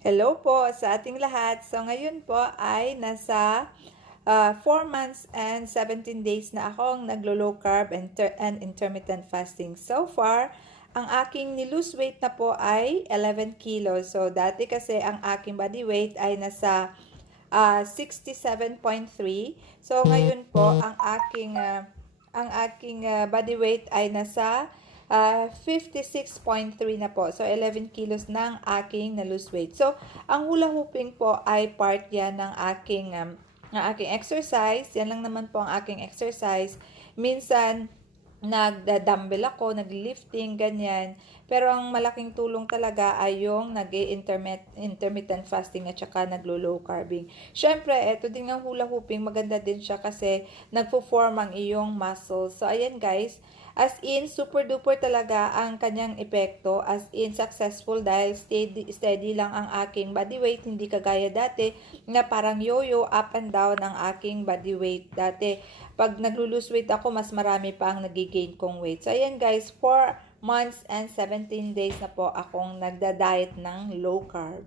Hello po sa ating lahat. So ngayon po ay nasa 4 months and 17 days na akong naglo-low carb and intermittent fasting. So far, ang aking nilose weight na po ay 11 kilos. So dati kasi ang aking body weight ay nasa 67.3. So ngayon po ang aking body weight ay nasa 56.3 na po. So, 11 kilos ng aking na-lose weight. So, ang hula hooping po ay part yan ng aking exercise. Yan lang naman po ang aking exercise. Minsan, nagda-dumbbell ako, nag-lifting, ganyan. Pero ang malaking tulong talaga ay yung nag-intermittent fasting at saka naglo-low carbing. Syempre, eto din ng hula hooping, maganda din siya kasi nagpo-form ang iyong muscles. So, ayan guys, as in, super duper talaga ang kanyang epekto. As in, successful dahil steady lang ang aking body weight. Hindi kagaya dati na parang yo-yo up and down ang aking body weight. Dati, pag naglo-lose weight ako, mas marami pa ang nagigain kong weight. So, ayan guys, 4 months and 17 days na po akong nagda-diet ng low carb.